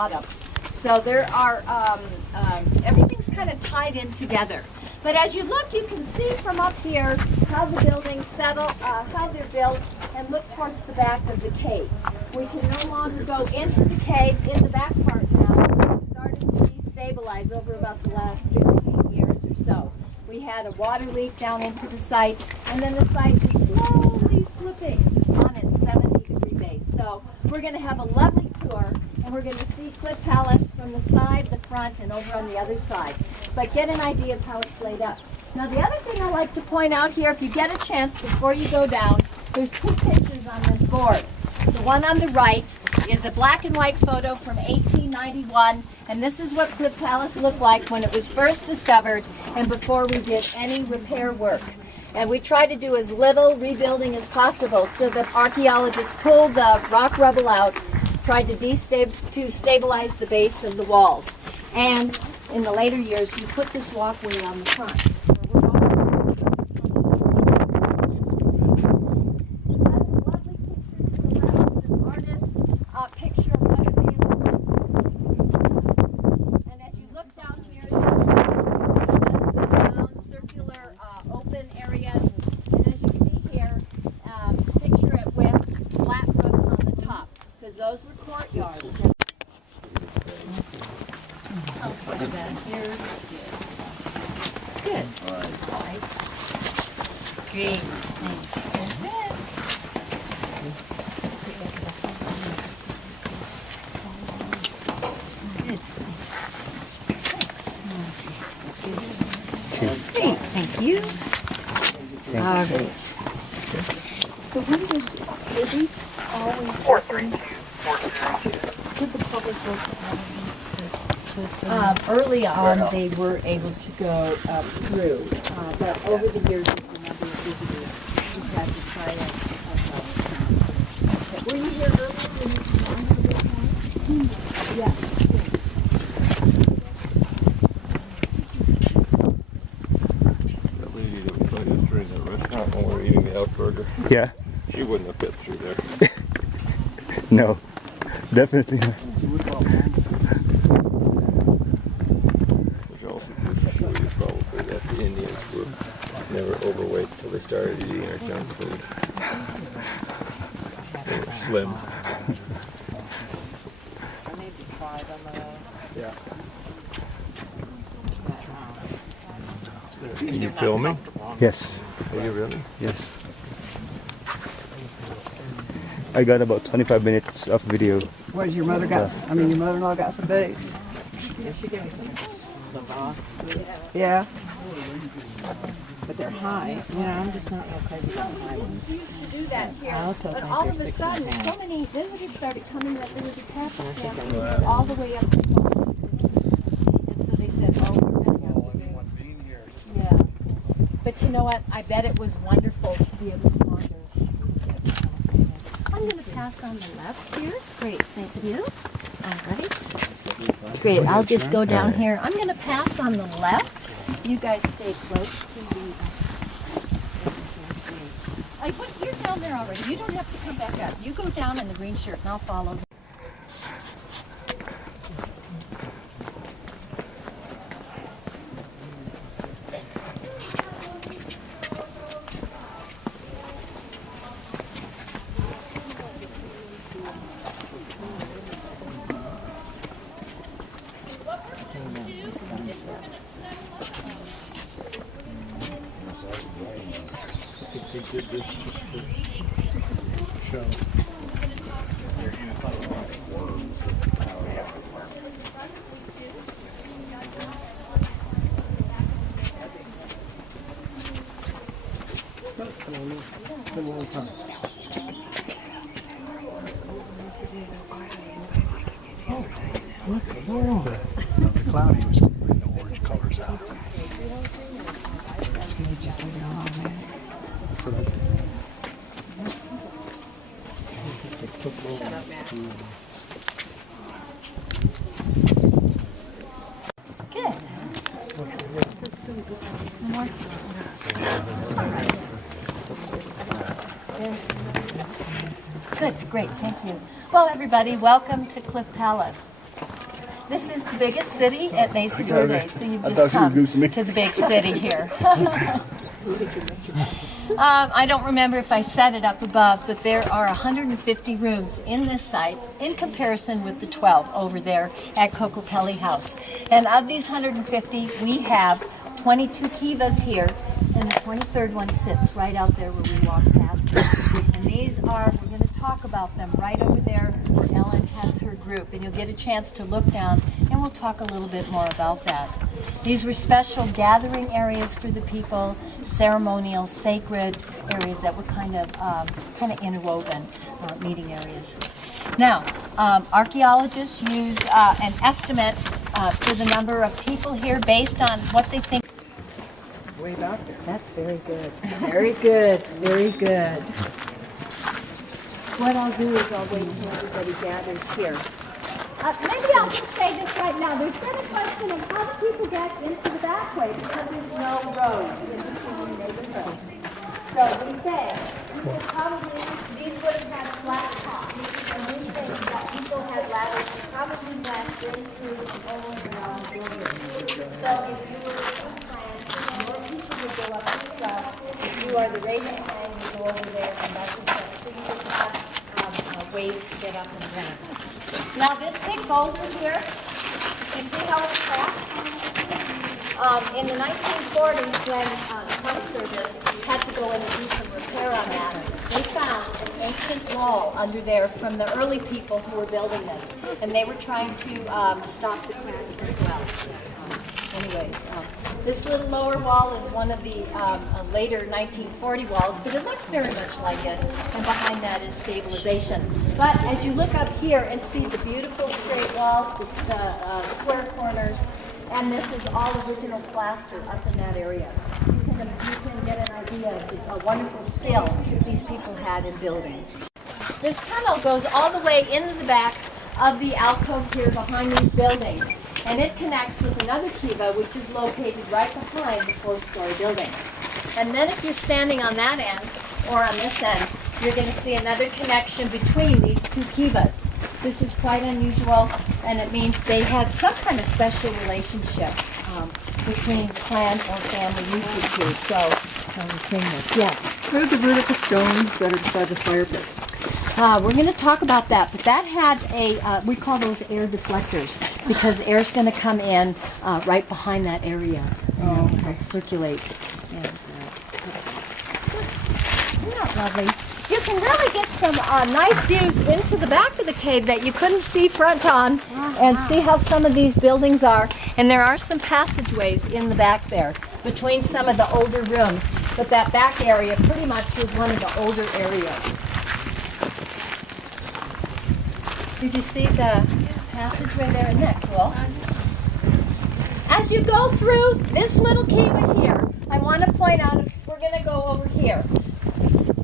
bottom. So there are, everything's kind of tied in together. But as you look, you can see from up here how the buildings settle, how they're built, and look towards the back of the cave. We can no longer go into the cave in the back part now. It's starting to destabilize over about the last 15 years or so. We had a water leak down into the site, and then the site is slowly slipping on its 70-degree base. So we're going to have a lovely tour, and we're going to see Cliff Palace from the side, the front, and over on the other side. But get an idea of how it's laid out. Now the other thing I like to point out here, if you get a chance before you go down, there's two pictures on this board. The one on the right is a black and white photo from 1891, and this is what Cliff Palace looked like when it was first discovered and before we did any repair work. And we tried to do as little rebuilding as possible so that archaeologists pulled the rock rubble out, tried to stabilize the base of the walls. And in the later years, we put this walkway on the front. Those were courtyards. I'll put that here. Good. All right. Great. Thanks. Good. Thanks. Great. Thank you. All right. So when did these always open? Early on, they were able to go through, but over the years, with the number of visitors, we've had to try it. Were you here earlier when you were on? Yeah. That lady that was on us during the restaurant when we were eating the elk burger. Yeah. She wouldn't have fit through there. No, definitely not. Which also goes to show you probably that the Indians were never overweight until they started eating our junk food. They were slim. I need to try them. Yeah. Can you film me? Yes. Are you really? Yes. I got about 25 minutes of video. What has your mother got? I mean, your mother-in-law got some boots. Yeah, she gave me some Lavos. Yeah. But they're high. You know, I'm just not real crazy about the high ones. We used to do that here, I also but think all they're of a 6 sudden, and a half. so many visitors started coming that there was a traffic jam Wow. all the way up to the wall. And so they said, oh, we're going to have to do. Yeah. But you know what? I bet it was wonderful to be able to wander. I'm going to pass on the left here. Great, thank you. All right. Great, I'll just go down here. I'm going to pass on the left. You guys stay close to the... You're down there already. You don't have to come back up. You go down in the green shirt and I'll follow. He did this just to show. It's been a long time. Oh, look, the cloudy was bringing the orange colors out. Just leave it on there. So that, Good. More. Good, great, thank you. Well, everybody, welcome to Cliff Palace. This is the biggest city at Mesa Verde, so you've I just thought she was come goosing me. to the big city here. I don't remember if I said it up above, but there are 150 rooms in this site in comparison with the 12 over there at Kokopelli House. And of these 150, we have 22 kivas here, and the 23rd one sits right out there where we walk past it. And these are, we're going to talk about them right over there where Ellen has her group, and you'll get a chance to look down, and we'll talk a little bit more about that. These were special gathering areas for the people, ceremonial, sacred areas that were kind of interwoven, meeting areas. Now, archaeologists use an estimate for the number of people here based on what they think. Way back there. That's very good. Very good. Very good. What I'll do is I'll wait till everybody gathers here. Maybe I'll just say this right now. There's been a question of how do people get into the back way because there's no road in between the neighborhoods. So we say probably these would have had flat tops, and we think that people had ladders that probably went into all around the building. So if you were in plan, more people would go up this stuff. If you are the raising hand, you go over there, and that's the thing. So you would have ways to get up and down. Now this big boulder here, you see how it's cracked? In the 1940s, when the Park Service had to go in and do some repair on that, they found an ancient wall under there from the early people who were building this, and they were trying to stop the crack as well. Anyways, this little lower wall is one of the later 1940 walls, but it looks very much like it, and behind that is stabilization. But as you look up here and see the beautiful straight walls, the square corners, and this is all original plaster up in that area, you can get an idea of the wonderful skill these people had in building. This tunnel goes all the way into the back of the alcove here behind these buildings. And it connects with another kiva, which is located right behind the 4-story building. And then if you're standing on that end, or on this end, you're going to see another connection between these two kivas. This is quite unusual, and it means they had some kind of special relationship between clan or family usage here. So, we're seeing this, yes. What are the vertical stones that are beside the fire pits? We're going to talk about that, but that had a, we call those air deflectors, because air's going to come in right behind that area and help circulate. And, isn't that lovely? You can really get some nice views into the back of the cave that you couldn't see front on, and see how some of these buildings are. And there are some passageways in the back there between some of the older rooms, but that back area pretty much was one of the older areas. Did you see the passageway there? Isn't that cool? As you go through this little kiva here, I want to point out, we're going to go over here.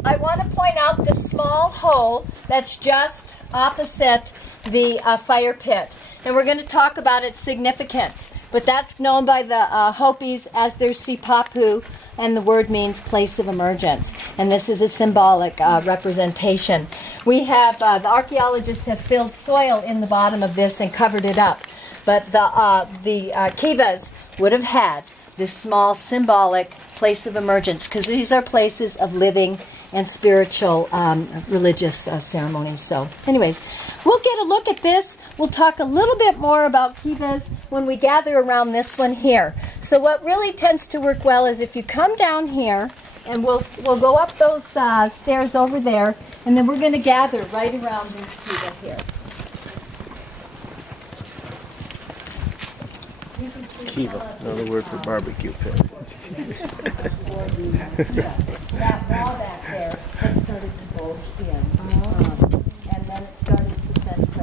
I want to point out the small hole that's just opposite the fire pit. And we're going to talk about its significance. But that's known by the Hopis as their sipapu, and the word means place of emergence. And this is a symbolic representation. We have, the archaeologists have filled soil in the bottom of this and covered it up. But the kivas would have had this small symbolic place of emergence, because these are places of living and spiritual religious ceremonies. So anyways, we'll get a look at this. We'll talk a little bit more about kivas when we gather around this one here. So what really tends to work well is if you come down here, and we'll go up those stairs over there, and then we're going to gather right around this kiva here. Kiva, another word for barbecue pit. That wall back there had started to bulge in, and then it started to send pressure.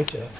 Good job.